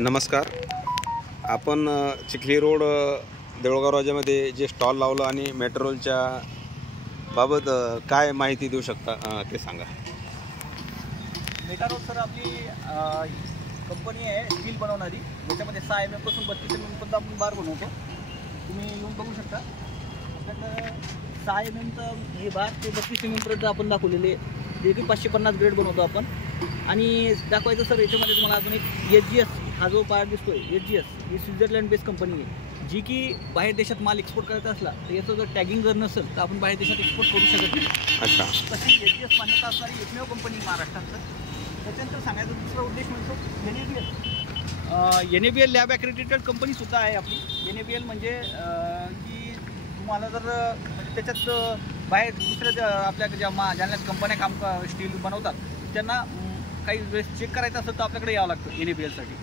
नमस्कार. आपण चिखली रोड देऊळगाव राजामध्ये जे स्टॉल लावलं आणि मेट्रोलच्या बाबत काय माहिती देऊ शकता ते सांगा. मेटा रोड सर आपली कंपनी आहे स्टील बनवणारी, ज्याच्यामध्ये 6 mm पासून 32 mm पर्यंत आपण बार बनवतो. तुम्ही येऊन बघू शकता. आपल्याकडं 6 mm हे बार ते 32 mm पर्यंत आपण दाखवलेले देखील 550 ग्रेड बनवतो आपण. आणि दाखवायचं सर याच्यामध्ये तुम्हाला अजून एक SGS हा जो पार्ट दिसतोय, SGS ही स्वित्झर्लंड बेस्ड कंपनी आहे, जी की बाहेर देशात माल एक्सपोर्ट करायचा असला तर याचं जर टॅगिंग जर नसेल तर आपण बाहेर देशात एक्सपोर्ट करू शकत नाही. अच्छा. तशी SGS मान्यता असणारी एकमेव कंपनी महाराष्ट्रात. त्याच्यानंतर सांगायचा दुसरा उद्देश म्हणजे NABL लॅब ॲक्रेडिटेड कंपनीसुद्धा आहे आपली. NABL म्हणजे की तुम्हाला जर म्हणजे त्याच्यात बाहेर दुसऱ्या आपल्या ज्यांना कंपन्या स्टील बनवतात त्यांना काही वेळेस चेक करायचं असेल तर आपल्याकडे यावं लागतं NABLसाठी.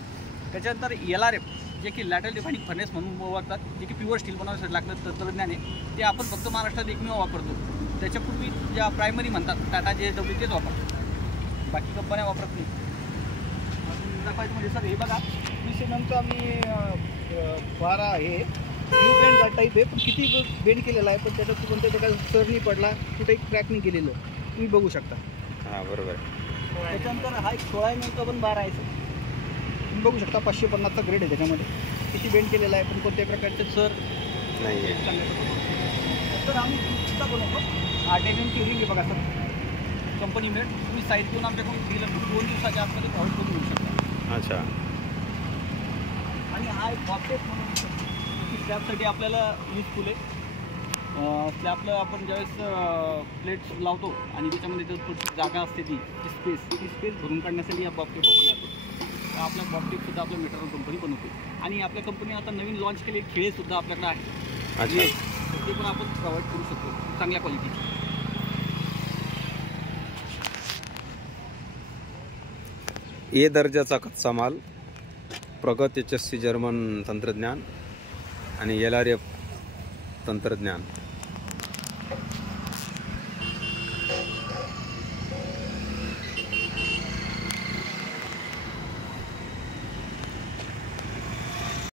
त्याच्यानंतर LRF जे की लॅटरल रिफायनिंग फर्नेस म्हणून ओळखतात, जे की प्युअर स्टील बनवण्यासाठी लागतं तंत्रज्ञान आहे, ते आपण फक्त महाराष्ट्रात एकमेव वापरतो. त्याच्यापूर्वी ज्या प्रायमरी म्हणतात टाटा JSW तेच वापरतात, बाकी कंपन्या वापरत नाही. दाखवायचं म्हणजे सर हे बघा 20 mm आम्ही 12 आहे न्यू बेंड टाईप आहे, पण किती बेंड केलेला आहे, पण त्याच्यात कोणत्या काही सर नाही पडला, कुठेही क्रॅक नाही केलेलं, तुम्ही बघू शकता. हां बरोबर. त्याच्यानंतर हा एक 16 mm पण बार आहे सर, तुम्ही बघू शकता. 550चा ग्रेड आहे, त्याच्यामध्ये किती बेंड केलेला आहे, पण कोणत्याही प्रकारचे सर नाही आहे. तर आम्ही सुद्धा बनवतो. 8 mm ची रिंग आहे बघा सर, कंपनी मेड. तुम्ही साईड घेऊन आमच्याकडून डीलर 2 दिवसाच्या आतमध्ये प्रॉव्हाइड करून घेऊ शकता. अच्छा. आणि हा एक बॉक्सेट म्हणून स्लॅबसाठी आपल्याला युजफुल आहे. स्लॅबला आपण ज्यावेळेस प्लेट्स लावतो आणि त्याच्यामध्ये जर थोडीशी जागा असते ती स्पेस भरून काढण्यासाठी हा बॉक्सेट वापरला जातो. आपला बॉक्सेटसुद्धा आपल्या मेट्रो कंपनी बनवते. आणि आपल्या कंपनी आता नवीन लॉन्च केलेले खेळेसुद्धा आपल्याकडे आहे. अच्छा. ते पण आपण प्रोव्हाइड करू शकतो चांगल्या क्वालिटीचे. ए दर्जाचा कच्चा माल, प्रगत HSC जर्मन तंत्रज्ञान आणि LRF तंत्रज्ञान